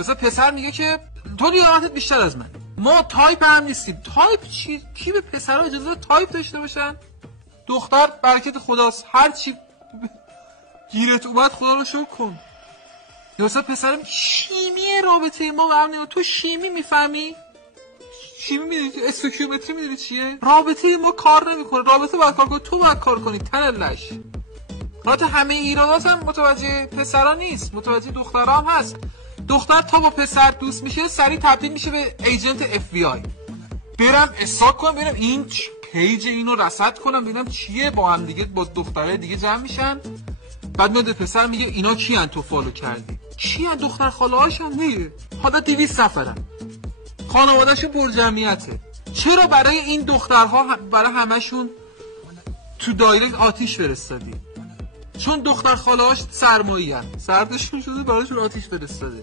مثلا پسر میگه که تو دیانتت بیشتر از من، ما تایپ هم نیستیم. تایپ چی؟ کی به پسرها اجازه تایپ داشته باشن؟ دختر برکت خداست، هر چی گیرت اومد خدا رو شکر کن. یا مثلا پسرم شیمی رابطه ما برنامه، تو شیمی میفهمی؟ شیمی میدونی، استوکیومتری میدونی چیه؟ رابطه ما کار نمیکنه، رابطه باید کار کنه، تو باید کار کنی تنلش. حتی همه ایرادات هم متوجه پسرا نیست، متوجه دخترها هم هست. دختر تا با پسر دوست میشه سریع تبدیل میشه به ایجنت FBI. برم استاک کنم، برم این پیج اینو رصد کنم ببینم چیه، با هم دیگه با دخترای دیگه جمع میشن. بعد میاد پسر میگه اینا کیان تو فالو کردی؟ کیان؟ دختر خاله‌هاشون میگه حالا 200 نفرن، خانواده‌شون پر جمعیته. چرا برای این دخترها برای همشون تو دایرکت آتیش فرستادی؟ چون دختر خاله‌هاش سرمایه‌اند، سردشون شده براشون آتیش فرستاده.